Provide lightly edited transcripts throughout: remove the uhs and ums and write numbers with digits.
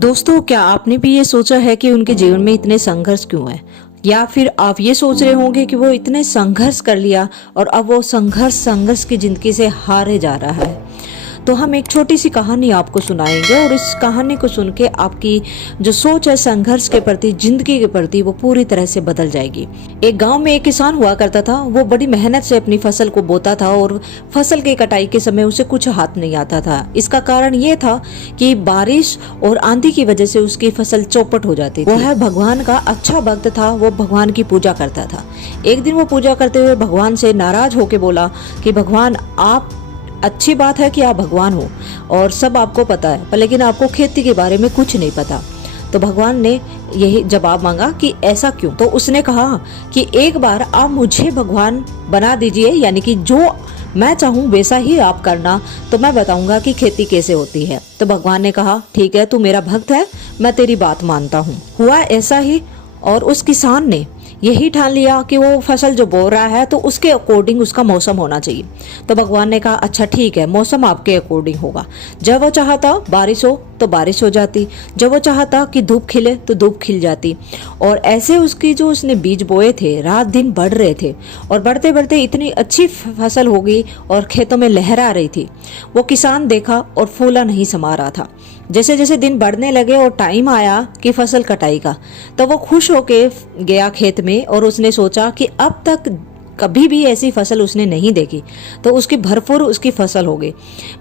दोस्तों, क्या आपने भी ये सोचा है कि उनके जीवन में इतने संघर्ष क्यों है? या फिर आप ये सोच रहे होंगे कि वो इतने संघर्ष कर लिया और अब वो संघर्ष की जिंदगी से हारे जा रहा है। तो हम एक छोटी सी कहानी आपको सुनाएंगे और इस कहानी को सुन के आपकी जो सोच है संघर्ष के प्रति, जिंदगी के प्रति, वो पूरी तरह से बदल जाएगी। एक गांव में एक किसान हुआ करता था। वो बड़ी मेहनत से अपनी फसल को बोता था और फसल की कटाई के समय उसे कुछ हाथ नहीं आता था। इसका कारण ये था कि बारिश और आंधी की वजह से उसकी फसल चौपट हो जाती थी। वह भगवान का अच्छा भक्त था, वो भगवान की पूजा करता था। एक दिन वो पूजा करते हुए भगवान से नाराज होकर बोला कि भगवान, आप अच्छी बात है कि आप भगवान हो और सब आपको पता है, पर लेकिन आपको खेती के बारे में कुछ नहीं पता। तो भगवान ने यही जवाब मांगा कि ऐसा क्यों? तो उसने कहा कि एक बार आप मुझे भगवान बना दीजिए, यानी कि जो मैं चाहूँ वैसा ही आप करना, तो मैं बताऊंगा कि खेती कैसे होती है। तो भगवान ने कहा, ठीक है, तू मेरा भक्त है, मैं तेरी बात मानता हूँ। हुआ ऐसा ही, और उस किसान ने यही ठान लिया कि वो फसल जो बो रहा है तो उसके अकॉर्डिंग उसका मौसम होना चाहिए। तो भगवान ने कहा, अच्छा ठीक है, मौसम आपके अकॉर्डिंग होगा। जब वो चाहता बारिश हो तो बारिश हो जाती, जब वो चाहता कि धूप खिले तो धूप खिल जाती। और ऐसे उसकी जो उसने बीज बोए थे रात दिन बढ़ रहे थे और बढ़ते बढ़ते इतनी अच्छी फसल हो गई और खेतों में लहरा रही थी। वो किसान देखा और फूला नहीं समा रहा था। जैसे जैसे दिन बढ़ने लगे और टाइम आया कि फसल कटाई का, तो वो खुश होके गया खेत में और उसने सोचा कि अब तक कभी भी ऐसी फसल उसने नहीं देखी, तो उसकी भरपूर उसकी फसल हो गई।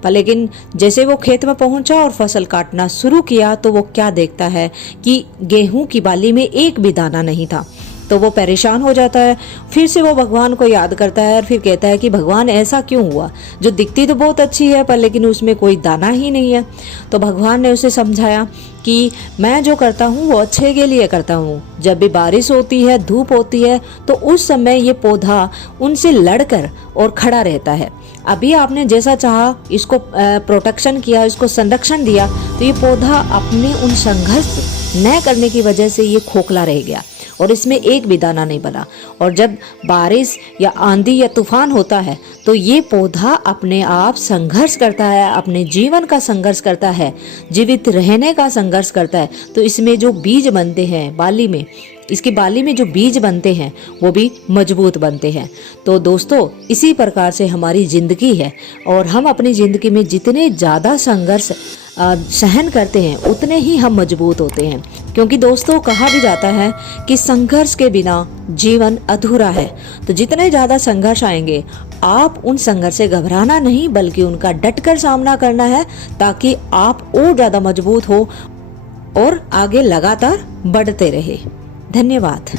पर लेकिन जैसे वो खेत में पहुंचा और फसल काटना शुरू किया तो वो क्या देखता है कि गेहूं की बाली में एक भी दाना नहीं था। तो वो परेशान हो जाता है। फिर से वो भगवान को याद करता है और फिर कहता है कि भगवान, ऐसा क्यों हुआ? जो दिखती तो बहुत अच्छी है पर लेकिन उसमें कोई दाना ही नहीं है। तो भगवान ने उसे समझाया कि मैं जो करता हूँ वो अच्छे के लिए करता हूँ। जब भी बारिश होती है, धूप होती है, तो उस समय ये पौधा उनसे लड़कर और खड़ा रहता है। अभी आपने जैसा चाहा इसको प्रोटेक्शन किया, इसको संरक्षण दिया, तो ये पौधा अपने उन संघर्ष न करने की वजह से ये खोखला रह गया और इसमें एक भी दाना नहीं बना। और जब बारिश या आंधी या तूफान होता है तो ये पौधा अपने आप संघर्ष करता है, अपने जीवन का संघर्ष करता है, जीवित रहने का संघर्ष करता है। तो इसमें जो बीज बनते हैं बाली में, इसकी बाली में जो बीज बनते हैं वो भी मजबूत बनते हैं। तो दोस्तों, इसी प्रकार से हमारी जिंदगी है और हम अपनी जिंदगी में जितने ज़्यादा संघर्ष सहन करते हैं उतने ही हम मजबूत होते हैं। क्योंकि दोस्तों, कहा भी जाता है कि संघर्ष के बिना जीवन अधूरा है। तो जितने ज़्यादा संघर्ष आएंगे, आप उन संघर्ष से घबराना नहीं बल्कि उनका डटकर सामना करना है, ताकि आप और ज़्यादा मजबूत हो और आगे लगातार बढ़ते रहे। धन्यवाद।